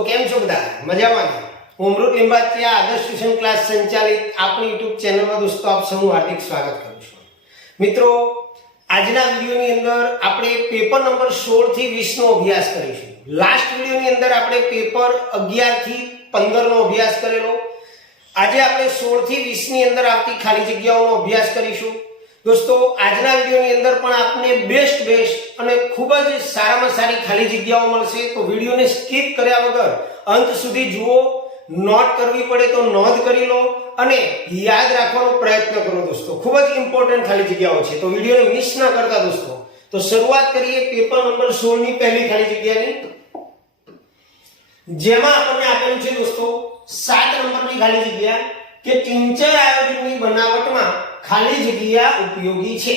દોસ્તો કેમ છો બધા મજામાં? હું અમૃત લિંબાચિયા આદર્શ ટ્યુશન ક્લાસ સંચાલિત આપણી YouTube ચેનલમાં દોસ્તો આપ સૌનું હાર્દિક સ્વાગત કરું છું. મિત્રો આજના વિડિયોની અંદર આપણે પેપર નંબર 16 થી 20 નો અભ્યાસ કરીશું. લાસ્ટ વિડિયોની અંદર આપણે પેપર 11 થી 15 નો અભ્યાસ કરેલો. આજે આપણે 16 થી 20 ની અંદર આવતી ખાલી જગ્યાઓનો અભ્યાસ કરીશું. દોસ્તો આજના વિડિયોની અંદર પણ આપને બેસ્ટ અને ખૂબ જ સારામાં સારી ખાલી જગ્યાઓ મળશે, તો વિડિયોને સ્કીપ કર્યા વગર અંત સુધી જુઓ. નોટ કરવી પડે તો નોંધ કરી લો અને યાદ રાખવાનો પ્રયત્ન કરો દોસ્તો. ખૂબ જ ઇમ્પોર્ટન્ટ ખાલી જગ્યાઓ છે, તો વિડિયોને મિસ ના કરતા દોસ્તો. તો શરૂઆત કરીએ પેપર નંબર 16 ની પહેલી ખાલી જગ્યાની, જેમાં આપણને આપેલું છે દોસ્તો 7 નંબરની ખાલી જગ્યા કે ટિંચર આયોડિનની બનાવટમાં ખાલી જગ્યા ઉપયોગી છે.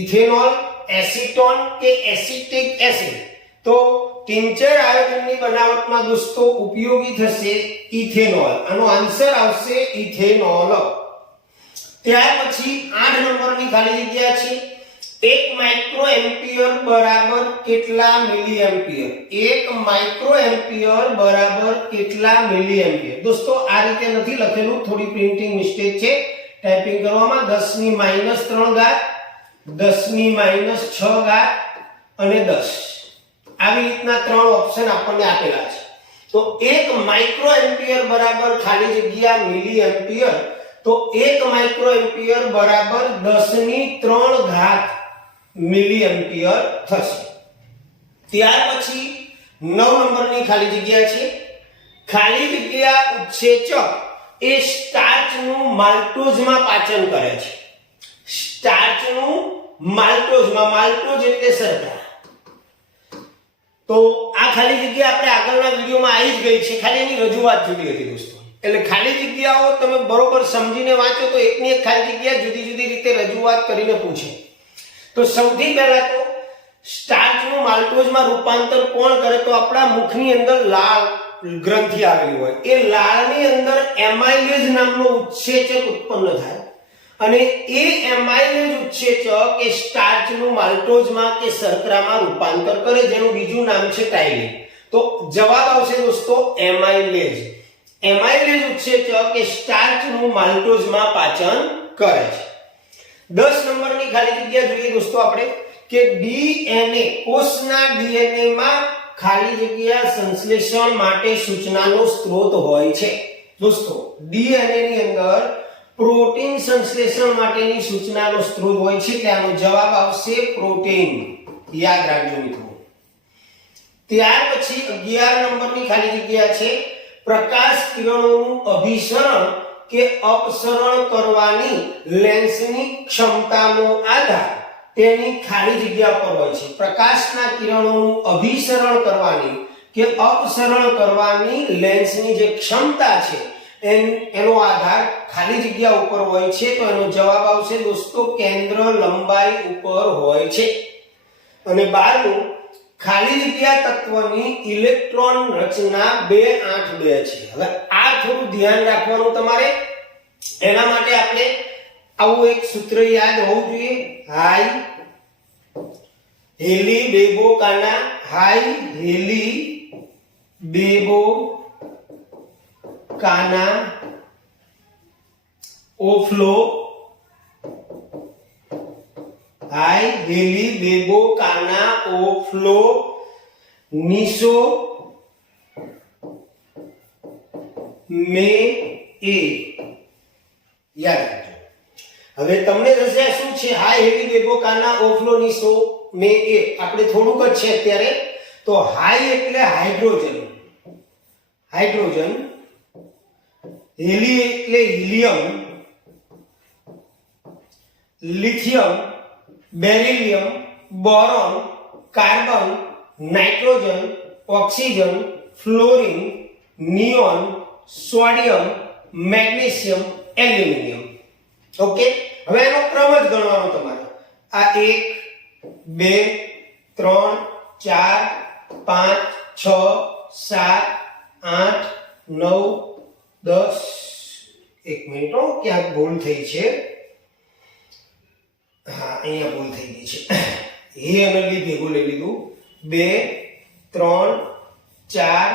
ઇથેનોલ, એસીટોન કે એસિટિક એસિડ. તો ટિંચર આયોડિનની બનાવટમાં દોસ્તો ઉપયોગી થશે ઇથેનોલ. આનો આન્સર આવશે ઇથેનોલ. ત્યાર પછી 8 નંબરની ખાલી જગ્યા છે 1 માઇક્રો એમ્પિયર બરાબર કેટલા મિલી એમ્પિયર. 1 માઇક્રો એમ્પિયર બરાબર કેટલા મિલી એમ્પિયર. દોસ્તો આ રીતે નથી લખેલું, થોડી પ્રિન્ટિંગ મિસ્ટેક છે ટાઈપિંગ કરવામાં. 10 ની -3 ઘાત, 10 ની -6 ઘાત અને 10, આવી રીતના 3 ઓપ્શન આપણને આપેલા છે. તો 1 માઇક્રો એમ્પિયર બરાબર ખાલી જગ્યા મિલી એમ્પિયર. તો 1 માઇક્રો એમ્પિયર બરાબર 10 ની 3 ઘાત મિલી એમ્પિયર થશે. ત્યાર પછી 9 નંબરની ખાલી જગ્યા છે ખાલી જગ્યા ઉત્સેચક એ સ્ટાર્ચનું માલ્ટોઝમાં પાચન કરે છે. સ્ટાર્ચનું માલ્ટોઝમાં, માલ્ટોઝ એટલે શર્કરા. તો આ ખાલી જગ્યા આપણે આગળના વિડિયોમાં આવી જ ગઈ છે, ખાલી એની રજૂઆત જુદી હતી દોસ્તો. એટલે ખાલી જગ્યાઓ તમે બરોબર સમજીને વાંચો તો એકની એક ખાલી જગ્યા જુદી જુદી રીતે રજૂઆત કરીને પૂછે. તો સૌથી પહેલા તો સ્ટાર્ચનું માલ્ટોઝમાં રૂપાંતર કોણ કરે? તો આપણા મુખની અંદર લાળ ગ્રંથિ આવેલી હોય, એ લાળની અંદર એમાઇલેઝ નામનો ઉત્સેચક ઉત્પન્ન થાય અને એ એમાઇલેઝ ઉત્સેચક એ સ્ટાર્ચનું માલ્ટોઝમાં કે શર્કરામાં રૂપાંતર કરે, જેનું બીજું નામ છે ટાઇલિન. તો જવાબ આવશે દોસ્તો એમાઇલેઝ. એમાઇલેઝ ઉત્સેચક એ સ્ટાર્ચનું માલ્ટોઝમાં પાચન કરે છે. 10 નંબરની ખાલી જગ્યા જોઈએ દોસ્તો આપણે કે ડીએનએ, કોષના ડીએનએ માં ખાલી જગ્યા સંશ્લેષણ માટે સૂચનાનો સ્ત્રોત હોય છે. દોસ્તો ડીએનએ ની અંદર પ્રોટીન સંશ્લેષણ માટેની સૂચનાનો સ્ત્રોત હોય છે, તેનો જવાબ આવશે પ્રોટીન. યાદ રાખજો મિત્રો. ત્યાર પછી 11 નંબરની ખાલી જગ્યા છે પ્રકાશ કિરણોનું અભિસરણ કે અપસરણ કરવાની લેન્સની ક્ષમતાનો આધાર તેની ખાલી જગ્યા પર હોય છે. પ્રકાશના કિરણોનું અભિસરણ કરવાની કે અપસરણ કરવાની લેન્સની જે ક્ષમતા છે એનો આધાર ખાલી જગ્યા ઉપર હોય છે. તો એનો જવાબ આવશે દોસ્તો કેન્દ્ર લંબાઈ ઉપર હોય છે. અને 12મું ખાલી જગ્યા તત્વની ઇલેક્ટ્રોન રચના 282 છે. હવે આ થોડું ધ્યાન રાખવાનું તમારે. એના માટે આપણે આવું એક સૂત્ર યાદ હોવું જોઈએ. હાઈ હેલી બેબો કાના, હાઈ હેલી બેબો કાના ઓફ્લો, હાઈ હેલી બેબો કાના ઓફ્લો નિસો મે એ. યાદ રાખજો. હવે તમને રજા શું છે? હાઈ હેલી બેબો કાના ઓફ્લો નિસો મે એ. આપણે થોડુંક જ છે અત્યારે. તો હાઈ એટલે હાઇડ્રોજન, હાઇડ્રોજન. હેલી એટલે helium, lithium, beryllium, boron, carbon, nitrogen, oxygen, fluorine, neon, sodium, magnesium, aluminium. Okay, હવે એનો ક્રમ જ ગણવાનો તમારે. આ 1 2 3 4 5 6 7 8 9 10. એક મિનિટ, ક્યાંક ભૂલ થઈ છે. હા, અહીંયા ભૂલ થઈ ગઈ છે. એ અને બી ભેગું લઈ લીધું. 2 3 4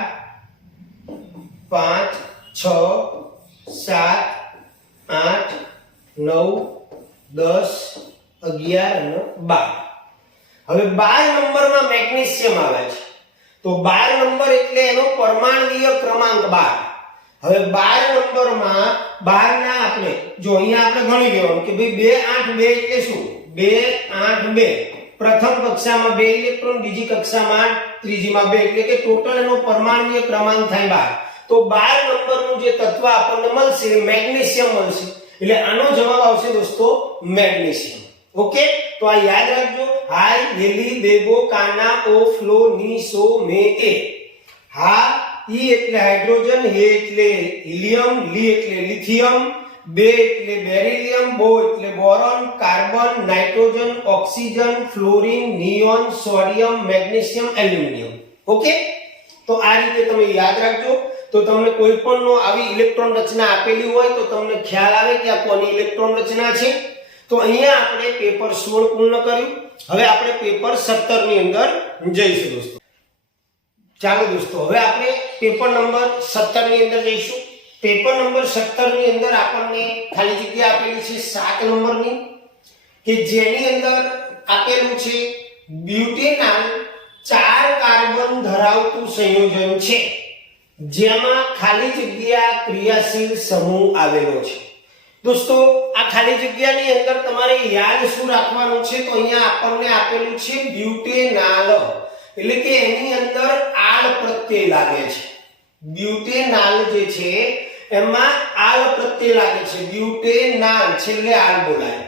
5 6 7 8 9 10 11 અને 12. હવે 12 નંબરમાં મેગ્નેશિયમ આવે છે, તો 12 નંબર એટલે એનો પરમાણુય ક્રમાંક 12. હવે 12 નંબરમાં 12 ના આપણે જો અહીંયા આપણે ગણી લેવાનું કે ભાઈ 2 8 2 એટલે શું? 2 8 2. પ્રથમ કક્ષામાં 2 ઇલેક્ટ્રોન, બીજી કક્ષામાં 8, ત્રીજીમાં 2 એટલે કે ટોટલ એનો પરમાણુય ક્રમાંક થાય 12. તો 12 નંબરનું જે તત્વ આપણને મળશે એ મેગ્નેશિયમ મળશે. એટલે આનો જવાબ આવશે દોસ્તો મેગ્નેશિયમ. ઓકે, તો આ યાદ રાખજો. હાઈ વેલી બેગો કાના ઓ ફ્લો ની સો મે એ. હા ઈ એટલે હાઇડ્રોજન, હે એટલે હિલિયમ, લી એટલે લિથિયમ, બે એટલે બેરિલિયમ, બો એટલે boron, carbon, nitrogen, oxygen, fluorine, neon, sodium, magnesium, aluminium. Okay, તો આ રીતે તમે યાદ રાખજો. તો તમને કોઈ પણ નો આવી ઇલેક્ટ્રોન રચના આપેલી હોય તો તમને ખ્યાલ આવે કે આ કોની ઇલેક્ટ્રોન રચના છે. તો અહીંયા આપણે પેપર 16 પૂર્ણ કર્યું. હવે આપણે પેપર 17 ની અંદર જઈશું દોસ્તો. ચાલો દોસ્તો, હવે આપણે પેપર નંબર 17 ની અંદર જઈશું. પેપર નંબર 17 ની અંદર આપણને ખાલી જગ્યા આપેલી છે 7 નંબરની, કે જેની અંદર આપેલું છે બ્યુટેનાલ 4 કાર્બન ધરાવતું સંયોજન છે, જેમાં ખાલી જગ્યા ક્રિયાશીલ સમૂહ આવેલો છે. દોસ્તો આ ખાલી જગ્યાની અંદર તમારે યાદ શું રાખવાનું છે? તો અહીંયા આપણને આપેલું છે બ્યુટેનાલ, એટલે કે એની અંદર આળ પ્રત્યય લાગે છે. બ્યુટેનાલ જે છે એમાં આળ પ્રત્યય લાગે છે. બ્યુટેનાલ છેલ્લે આળ બોલાય.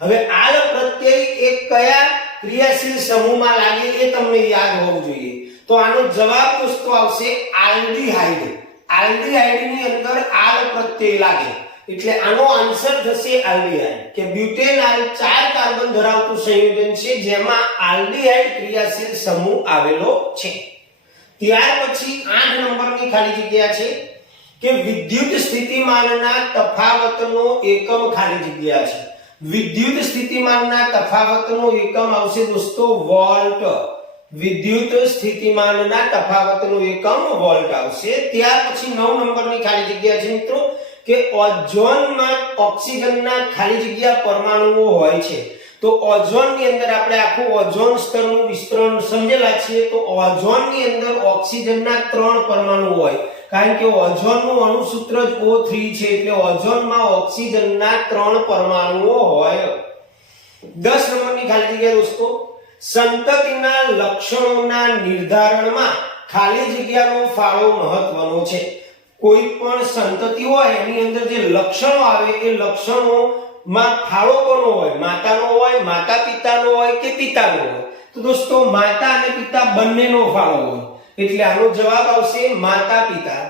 હવે આળ પ્રત્યય એ કયા ક્રિયાશીલ સમૂહમાં લાગે એ તમને યાદ હોવું જોઈએ. તો આનો જવાબ દોસ્તો આવશે આલ્ડીહાઇડ. આલ્ડીહાઇડ ની અંદર આળ પ્રત્યય લાગે એટલે આનો આન્સર થશે આલ્ડીહાઇડ, કે બ્યુટેનાલ 4 કાર્બન ધરાવતું સંયોજન છે જેમાં આલ્ડીહાઇડ ક્રિયાશીલ સમૂહ આવેલો છે. ત્યાર પછી 8 નંબરની ખાલી જગ્યા છે કે વિદ્યુત સ્થિતિમાનના તફાવતનો એકમ ખાલી જગ્યા છે. વિદ્યુત સ્થિતિમાનના તફાવતનો એકમ આવશે દોસ્તો વોલ્ટ. વિદ્યુત સ્થિતિમાનના તફાવતનો એકમ વોલ્ટ આવશે. ત્યાર પછી 9 નંબરની ખાલી જગ્યા છે મિત્રો કે ઓઝોનમાં ઓક્સિજનના ખાલી જગ્યા પરમાણુઓ હોય છે. તો ઓઝોનની અંદર આપણે આખું ઓઝોન સ્તરનું વિસ્તરણ સમજેલા છીએ. તો ઓઝોનની અંદર ઓક્સિજનના 3 પરમાણુ હોય, કારણ કે ઓઝોનનું અણુસૂત્ર જ O3 છે, એટલે ઓઝોનમાં ઓક્સિજનના 3 પરમાણુઓ હોય. 10 નંબરની ખાલી જગ્યા દોસ્તો, સંતતિના લક્ષણોના નિર્ધારણમાં ખાલી જગ્યાનો ફાળો મહત્વનો છે. કોઈ પણ સંતતિ હોય એની અંદર જે લક્ષણો આવે એ લક્ષણોમાં ફાળો કોનો હોય? માતાનો હોય, માતા પિતાનો હોય કે પિતાનો હોય? તો દોસ્તો માતા અને પિતા બંનેનો ફાળો હોય, એટલે આનો જવાબ આવશે માતા પિતા.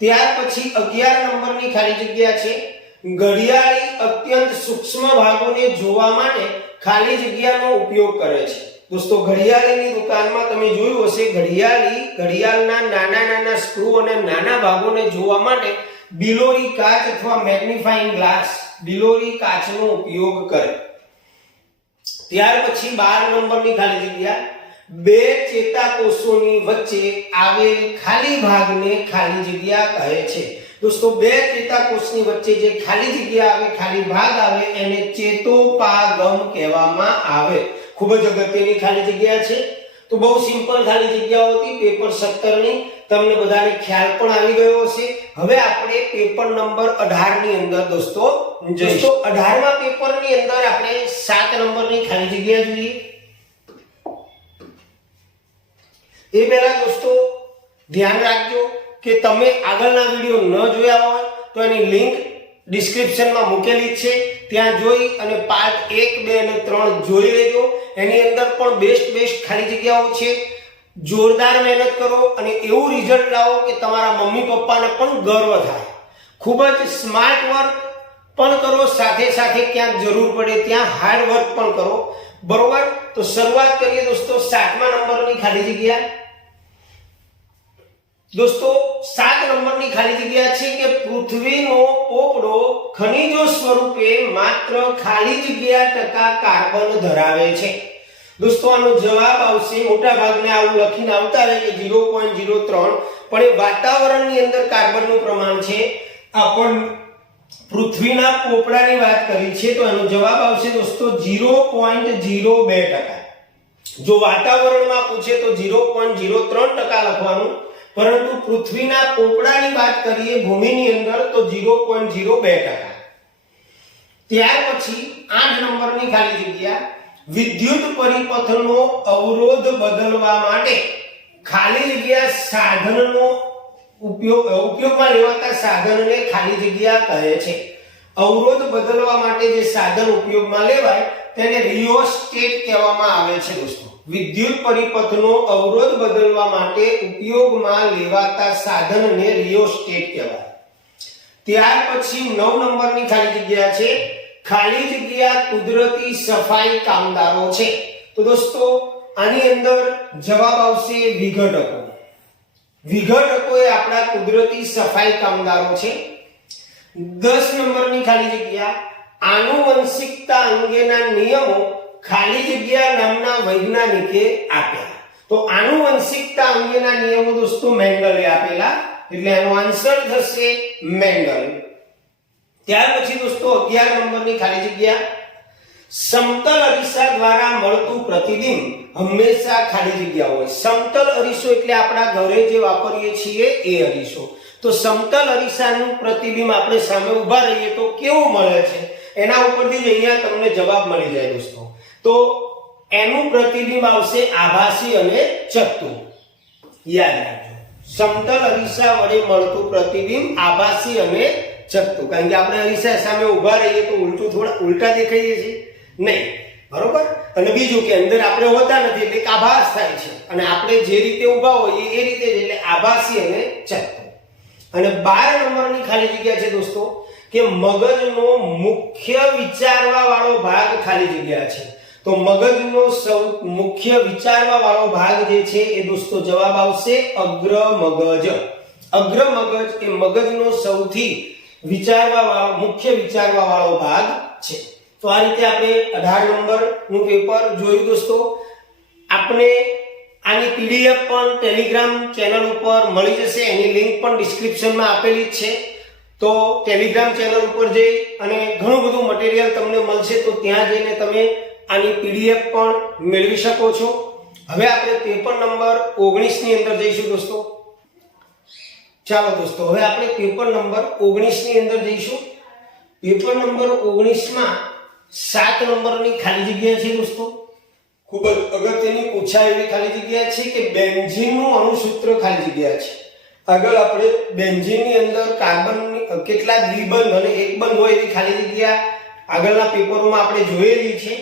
ત્યાર પછી 11 નંબરની ખાલી જગ્યા છે ઘડિયાળી અત્યંત સૂક્ષ્મ ભાગોને જોવા માટે ખાલી જગ્યાનો ઉપયોગ કરે છે. દોસ્તો ઘડિયાળની દુકાનમાં તમે જોયું હશે, ઘડિયાળના નાના સ્ક્રૂ અને નાના ભાગોને જોવા માટે બિલોરી કાચ અથવા મેગ્નીફાઇંગ ગ્લાસ, બિલોરી કાચનો ઉપયોગ કરે. ત્યાર પછી 12 નંબરની ખાલી જગ્યા, બે ચેતાકોષોની વચ્ચે આવેલ ખાલી ભાગને ખાલી જગ્યા કહે છે. દોસ્તો બે ચેતાકોષની વચ્ચે જે ખાલી જગ્યા આવે, ખાલી ભાગ આવે, એને ચેતોપાગમ કહેવામાં આવે. ખૂબ જ અગત્યની ખાલી જગ્યા છે. તો બહુ સિમ્પલ ખાલી જગ્યાઓ હતી પેપર 17 ની, તમને બધાને ખ્યાલ પણ આવી ગયો હશે. હવે આપણે પેપર નંબર 18 ની અંદર દોસ્તો 18મા પેપરની અંદર આપણે 7 નંબરની ખાલી જગ્યા જોઈએ. એ પહેલા દોસ્તો ધ્યાન રાખજો કે તમે આગળના વિડિયો ન જોયા હોય તો એની લિંક ડિસ્ક્રિપ્શનમાં મૂકેલી છે, ત્યાં જોઈ અને પાર્ટ 1, 2 અને 3 જોઈ લેજો. એની અંદર પણ બેસ્ટ ખાલી જગ્યાઓ છે. જોરદાર મહેનત કરો અને એવું રિઝલ્ટ લાવો કે તમારા મમ્મી પપ્પાને પણ ગર્વ થાય. ખૂબ જ સ્માર્ટ વર્ક પણ કરો, સાથે સાથે ક્યાંક જરૂર પડે ત્યાં હાર્ડ વર્ક પણ કરો. બરોબર, તો શરૂઆત કરીએ દોસ્તો 7મા નંબરની ખાલી જગ્યા. દોસ્તો 7 નંબરની ખાલી જગ્યા છે કે પૃથ્વીનો પોપડો ખનિજો સ્વરૂપે માત્ર ખાલી જગ્યા ટકા કાર્બન ધરાવે છે. દોસ્તો આનો જવાબ આવશે, મોટા ભાગને આવું લખીને આવતા રહે કે 0.03, પણ એ વાતાવરણની અંદર કાર્બનનું પ્રમાણ છે. આપણ પૃથ્વીના પોપડાની વાત કરી છે તો એનો જવાબ આવશે દોસ્તો 0.02%. જો વાતાવરણમાં પૂછે તો 0.03% લખવાનું, પરંતુ પૃથ્વીના પોપડાની વાત કરીએ ભૂમિની અંદર તો 0.02%. ત્યાર પછી 8 નંબરની ખાલી જગ્યા, વિદ્યુત પરિપથનો અવરોધ બદલવા માટે ખાલી જગ્યા સાધનનો ઉપયોગમાં લેવાતા સાધનને ખાલી જગ્યા કહે છે. અવરોધ બદલવા માટે જે સાધન ઉપયોગમાં લેવાય તેને રિયોસ્ટેટ કહેવામાં આવે છે દોસ્તો. વિદ્યુત પરિપથનો અવરોધ બદલવા માટે ઉપયોગમાં લેવાતા સાધનને રિયોસ્ટેટ કહેવાય. ત્યાર પછી 9 નંબરની ખાલી જગ્યા છે, ખાલી જગ્યા કુદરતી સફાઈ કામદારો છે. તો દોસ્તો આની અંદર જવાબ આવશે વિઘટકો. વિઘટકો એ આપણા કુદરતી સફાઈ કામદારો છે. 10 નંબરની ખાલી જગ્યા, આનુવંશિકતા અંગેના નિયમો ખાલી જગ્યા નામના વૈજ્ઞાનિકે આપ્યા. તો આનુવંશિકતા અંગેના નિયમો દોસ્તો મેન્ડલે આપેલા, એટલે એનો આન્સર થશે મેન્ડલ. ત્યાર પછી દોસ્તો 11 નંબરની ખાલી જગ્યા, સમતલ અરીસા દ્વારા મળતું પ્રતિબિંબ હંમેશા ખાલી જગ્યા હોય. સમતલ અરીસો એટલે આપણા ઘરે જે વાપરીએ છીએ એ અરીસો. તો સમતલ અરીસાનું પ્રતિબિંબ આપણે સામે ઊભા રહીએ તો કેવું મળે છે, એના ઉપરથી જ અહીંયા તમને જવાબ મળી જાય દોસ્તો. તો એનું પ્રતિબિંબ આવશે આભાસી અને ચત્તુ. યાદ રાખજો, સમતલ અરીસા વડે મળતું પ્રતિબિંબ આભાસી અને ચત્તુ. કારણ કે આપણે અરીસા સામે ઊભા રહીએ તો ઉલટા દેખાઈએ છીએ નહીં, બરોબર. અને બીજું કે અંદર આપણે હોતા નથી એટલે આભાસ થાય છે, અને આપણે જે રીતે ઊભા હોઈએ એ રીતે જ, એટલે આભાસી અને ચત્તુ. અને 12 નંબરની ખાલી જગ્યા છે દોસ્તો કે મગજનો મુખ્ય વિચારવા વાળો ભાગ ખાલી જગ્યા છે. તો મગજનો મુખ્ય વિચારવા વાળો ભાગ જે છે એ દોસ્તો જવાબ આવશે અગ્ર મગજ. અગ્ર મગજ એ મગજનો સૌથી મુખ્ય વિચારવા વાળો ભાગ છે. તો આ રીતે આપણે 18 નંબરનું પેપર જોયું દોસ્તો. આપણે આની પીડીએફ પણ ટેલિગ્રામ ચેનલ ઉપર મળી જશે, એની લિંક પણ ડિસ્ક્રિપ્શનમાં આપેલી જ છે. તો ટેલિગ્રામ ચેનલ ઉપર જઈ અને ઘણું બધું મટીરીયલ તમને મળશે, તો ત્યાં જઈને તમે આની પીડીએફ પણ મેળવી શકો છો. હવે આપણે પેપર નંબર 19 ની અંદર જઈશું દોસ્તો. ચાલો દોસ્તો, હવે આપણે પેપર નંબર 19 ની અંદર જઈશું. પેપર નંબર 19 માં 7 નંબરની ખાલી જગ્યા છે દોસ્તો. ખૂબ જ અગત્યની પૂછાય એવી ખાલી જગ્યા છે કે બેન્ઝીનનું અણુસૂત્ર ખાલી જગ્યા છે. આગળ આપણે બેન્ઝીનની અંદર કાર્બનની કેટલા દ્વિબંધ અને એકબંધ હોય એવી ખાલી જગ્યા આગળના પેપરોમાં આપણે જોયેલી છે.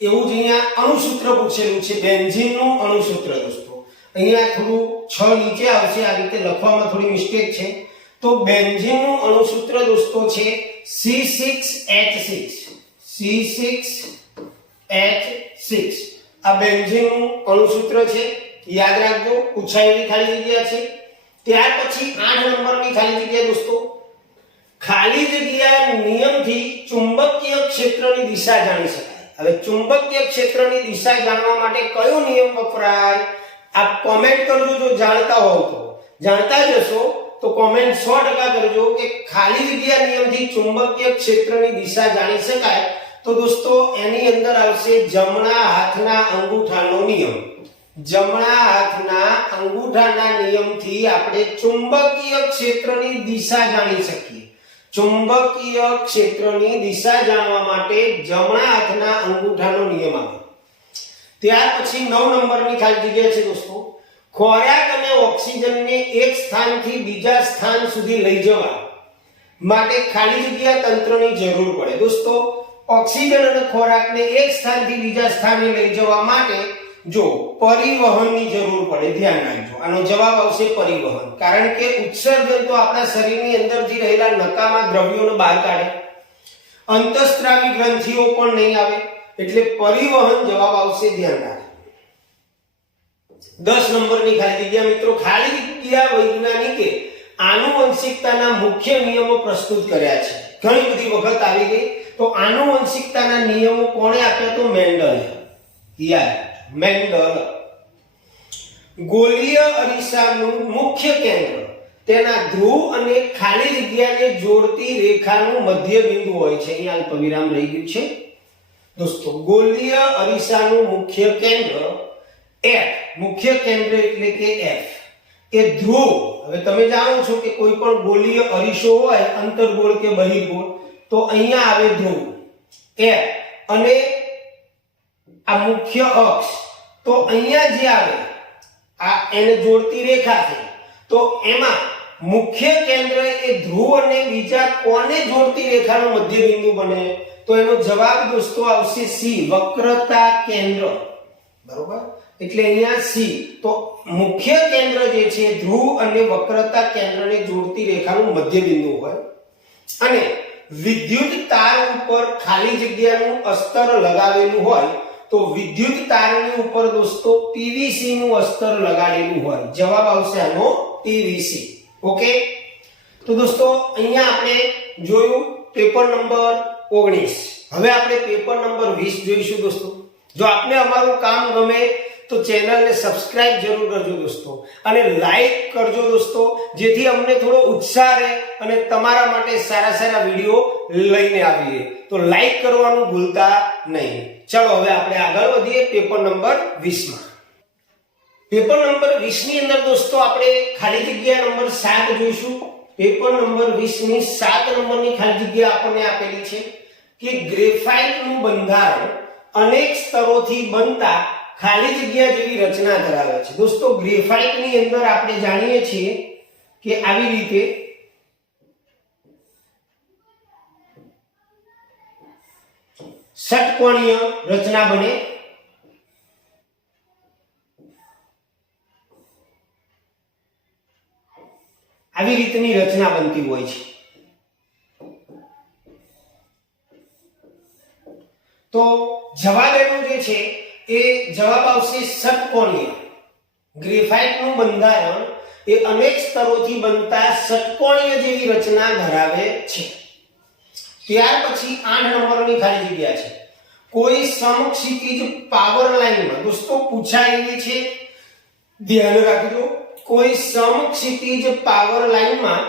એવું જ અહીંયા અણુસૂત્ર પૂછેલું છે, બેન્ઝીનનું અણુસૂત્ર દોસ્તો. અહીંયા થોડું 6 નીચે આવશે, આ રીતે લખવામાં થોડી મિસ્ટેક છે. તો બેન્ઝીનનું અણુસૂત્ર દોસ્તો છે C6H6. C6H6 આ બેન્ઝીનનું અણુસૂત્ર છે, યાદ રાખજો, પૂછાયેલી ખાલી જગ્યા છે. ત્યાર પછી 8 નંબરની ખાલી જગ્યા દોસ્તો, ખાલી જગ્યા નિયમથી ચુંબકીય ક્ષેત્રની દિશા જાણી શકાય. હવે ચુંબકીય ક્ષેત્રની દિશા જાણવા માટે કયો નિયમ વપરાય? આપ કોમેન્ટ કરજો જો જાણતા હોવ તો. જાણતા જશો તો કોમેન્ટ 100% કરજો કે ખાલી જગ્યા નિયમથી ચુંબકીય ક્ષેત્રની દિશા જાણી શકાય. તો દોસ્તો એની અંદર આવશે જમણા હાથના અંગૂઠાનો નિયમ. જમણા હાથના અંગૂઠાના નિયમથી આપણે ચુંબકીય ક્ષેત્રની દિશા જાણી શકીએ. ચુંબકીય ક્ષેત્રની દિશા જાણવા માટે જમણા હાથના અંગૂઠાનો નિયમ આવે. ત્યાર પછી 9 નંબરની ખાલી જગ્યા છે દોસ્તો, ખોરાક અને ઓક્સિજનને એક સ્થાનથી બીજા સ્થાન સુધી લઈ જવા માટે ખાલી જગ્યા તંત્રની જરૂર પડે. દોસ્તો ઓક્સિજન અને ખોરાકને એક સ્થાનથી બીજા સ્થાને લઈ જવા માટે જો પરિવહનની જરૂર પડે, ધ્યાન રાખજો. આનો જવાબ આવશે પરિવહન. કારણ કે ઉત્સર્જન તો આપણા શરીરની અંદરથી રહેલા નકામા દ્રવ્યોને બહાર કાઢે, અંતઃસ્ત્રાવી ગ્રંથિઓ પણ નહીં આવે, એટલે પરિવહન જવાબ આવશે, ધ્યાન રાખજો. 10 નંબરની ખાલી જગ્યા મિત્રો, ખાલી જગ્યા વૈજ્ઞાનિકે આનુવંશિકતાના મુખ્ય નિયમો પ્રસ્તુત કર્યા છે. ઘણી બધી વખત આવી ગઈ. તો આનુવંશિકતાના નિયમો કોણે આપ્યા? તો મેન્ડલ. યાદ, મેન્ડલ. ગોળીય અરીસાનું મુખ્ય કેન્દ્ર તેના ધ્રુવ અને ખાલી જગ્યાને જોડતી રેખાનું મધ્ય બિંદુ હોય છે. અહીંયા અલ્પવિરામ રહી ગયું છે દોસ્તો. ગોળીય અરીસાનું મુખ્ય કેન્દ્ર F, મુખ્ય કેન્દ્ર એટલે કે F એ ધ્રુવ. હવે તમે જાણો છો કે કોઈ પણ ગોળીય અરીસો હોય અંતર્ગોળ કે બહિર્ગોળ તો અહીંયા આવે ધ્રુવ F અને આ મુખ્ય અક્ષ તો અહીંયા જે આવે આ એને જોડતી રેખા છે તો એમાં મુખ્ય કેન્દ્ર એ ધ્રુવ અને બીજા કોને જોડતી રેખાનું મધ્ય બિંદુ બને તો એનો જવાબ દોસ્તો આવશે C, વક્રતા કેન્દ્ર. બરોબર, એટલે અહીંયા C. તો મુખ્ય કેન્દ્ર જે છે ધ્રુવ અને વક્રતા કેન્દ્રને જોડતી રેખાનું મધ્ય બિંદુ હોય અને વિદ્યુત તાર ઉપર ખાલી જગ્યાનું અસ્તર લગાવેલું હોય તો વિદ્યુત તારની ઉપર દોસ્તો PVC નું અસ્તર લગાડેલું હોય. જવાબ આવશે આનો PVC. ઓકે, તો દોસ્તો અહીંયા આપણે જોયું પેપર નંબર 19. હવે આપણે પેપર નંબર 20 જોઈશું દોસ્તો. જો આપને અમારું કામ ગમે તો ચેનલને સબસ્ક્રાઇબ જરૂર કરજો દોસ્તો અને લાઈક કરજો દોસ્તો, જેથી અમને થોડો ઉત્સાહ રહે અને તમારા માટે સારા સારા વિડિયો લઈને આવીએ. તો લાઈક કરવાનું ભૂલતા નહીં. ચલો હવે આપણે આગળ વધીએ પેપર નંબર 20 માં. પેપર નંબર 20 ની અંદર દોસ્તો આપણે ખાલી જગ્યા નંબર 7 જોઈશું. પેપર નંબર 20 ની 7 નંબરની ખાલી જગ્યા આપણને આપેલી છે કે ગ્રેફાઇટ નું બંધારણ અનેક સ્તરોથી બનતા ખાલી જગ્યા જેવી રચના ધરાવે છે. દોસ્તો ગ્રેફાઇટ ની અંદર આપણે જાણીએ છીએ કે આવી રીતે ષટકોણીય રચના બને. આવી રીતની રચના બનતી હોય છે. તો જવાબ એનો જે છે એ જવાબ આવશે ષટકોણીય. ગ્રેફાઇટનું બંધારણ એ અનેક સ્તરોથી બનતા ષટકોણીય જેવી રચના ધરાવે છે. ત્યાર પછી 8 નંબરની ખાલી જગ્યા છે. કોઈ સમક્ષિતિજ પાવર લાઇનમાં દોસ્તો પૂછાયેલી છે, ધ્યાન રાખજો. કોઈ સમક્ષિતિજ પાવર લાઇનમાં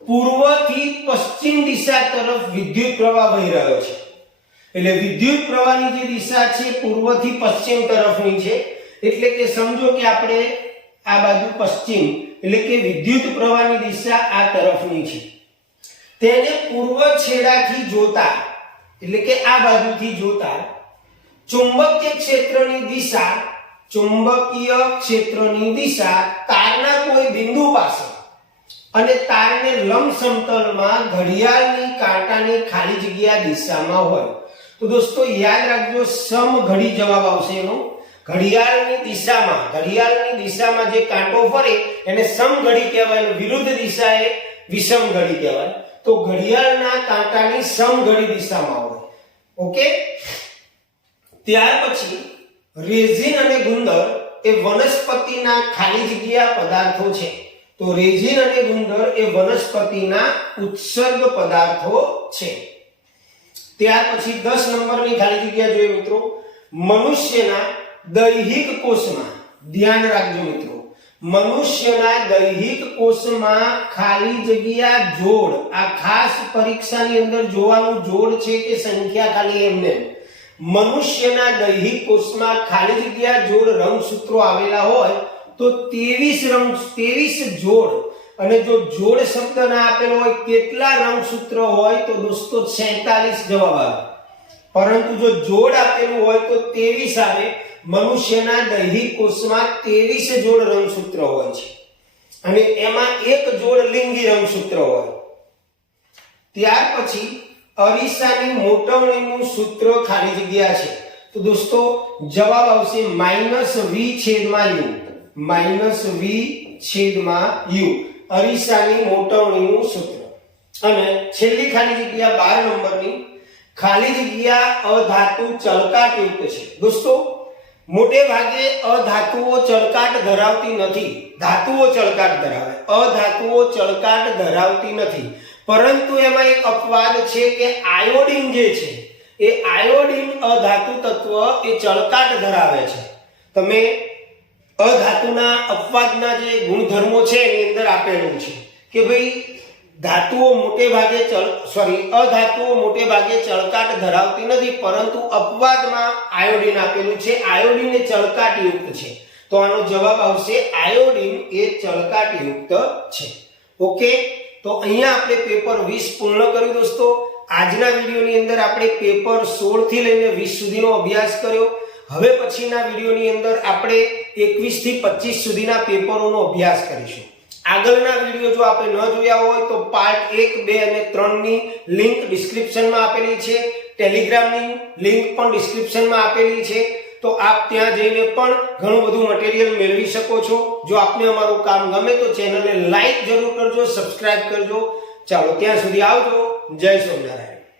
પૂર્વથી પશ્ચિમ દિશા તરફ વિદ્યુત પ્રવાહ વહી રહ્યો છે. એટલે વિદ્યુત પ્રવાહની જે દિશા છે પૂર્વથી પશ્ચિમ તરફની છે. એટલે કે સમજો કે આપણે આ બાજુ પશ્ચિમ એટલે કે વિદ્યુત પ્રવાહની દિશા આ તરફની છે. તેને પૂર્વ છેડાથી જોતા એટલે કે આ બાજુથી જોતા ચુંબકીય ક્ષેત્રની દિશા તારના કોઈ બિંદુ પાસે અને તારને લંબ સમતલમાં ઘડિયાળની કાંટાની ખાલી જગ્યા દિશામાં હોય તો દોસ્તો યાદ રાખજો સમઘડી જવાબ આવશે એનો. ઘડિયાળની દિશામાં જે કાંટો ફરે એને સમઘડી કહેવાય, વિરુદ્ધ દિશા એ વિષમ ઘડી કહેવાય. તો ઘડિયાળના કાંટાની સમઘડી દિશામાં હોય. ઓકે, ત્યાર પછી રેઝિન અને ગુંદર એ વનસ્પતિના ખાલી જગ્યા પદાર્થો છે. તો રેઝિન અને ગુંદર એ વનસ્પતિના ઉત્સર્ગ પદાર્થો છે. ત્યાર પછી 10 નંબરની ખાલી જગ્યા જોઈએ મિત્રો. મનુષ્યના દૈહિક કોષમાં, ધ્યાન રાખજો મિત્રો, મનુષ્યના દૈહિક કોષમાં ખાલી જગ્યા જોડ, આ ખાસ પરીક્ષાની અંદર જોવાનું જોડ છે કે સંખ્યા ખાલી એમને. મનુષ્યના દૈહિક કોષમાં ખાલી જગ્યા જોડ રંગસૂત્રો આવેલા હોય તો 23 જોડ. અને જો જોડ શબ્દ ના આપેલો હોય કેટલા રંગસૂત્ર હોય તો દોસ્તો 46 જવાબ આવે. પરંતુ જો જોડ આપેલું હોય તો 23 આવે. મનુષ્યના દૈહિક કોષમાં 23 જોડ રંગસૂત્ર હોય છે અને એમાં એક જોડ લિંગી રંગસૂત્ર હોય. ત્યાર પછી અરીસાની મોટવણીનું સૂત્ર ખાલી જગ્યા છે. તો દોસ્તો જવાબ આવશે -v/u. અરીસાની મોટવણીનું સૂત્ર. અને છેલ્લી ખાલી જગ્યા 12 નંબરની ખાલી જગ્યા અધાતુ ચળકાટયુક્ત છે. દોસ્તો મોટે ભાગે અધાતુઓ ચળકાટ ધરાવતી નથી, ધાતુઓ ચળકાટ ધરાવે, અધાતુઓ ચળકાટ ધરાવતી નથી. પરંતુ એમાં એક અપવાદ છે કે આયોડિન જે છે એ આયોડિન અધાતુ તત્વ એ ચળકાટ ધરાવે છે. તમે અધાતુના અપવાદના જે ગુણધર્મો છે એની અંદર આપેલું છે કે ભાઈ ધાતુઓ અધાતુઓ મોટે ભાગે ચળકાટ ધરાવતી નથી, પરંતુ અપવાદમાં આયોડીન આપેલું છે. આયોડીન એ ચળકાટયુક્ત છે, તો આનો જવાબ આવશે આયોડીન એ ચળકાટયુક્ત છે. ઓકે, તો અહીંયા આપણે પેપર 20 પૂર્ણ કર્યું દોસ્તો. આજના વિડીયોની અંદર આપણે પેપર 16 થી લઈને 20 સુધીનો અભ્યાસ કર્યો. હવે પછીના વિડીયોની અંદર આપણે 21 થી 25 સુધીના પેપરોનો અભ્યાસ કરીશું. આગળના વિડીયો જો આપણે ન જોયા હોય તો પાર્ટ 1, 2 અને 3 ની લિંક ડિસ્ક્રિપ્શનમાં આપેલી છે. ટેલિગ્રામની લિંક પણ ડિસ્ક્રિપ્શનમાં આપેલી છે, તો આપ ત્યાં જઈને પણ ઘણું બધું મટીરીયલ મેળવી શકો છો. જો આપને અમારું કામ ગમે તો ચેનલને લાઈક જરૂર કરજો, સબસ્ક્રાઇબ કરજો. ચાલો ત્યાં સુધી આવજો. જય સ્વામિનારાયણ.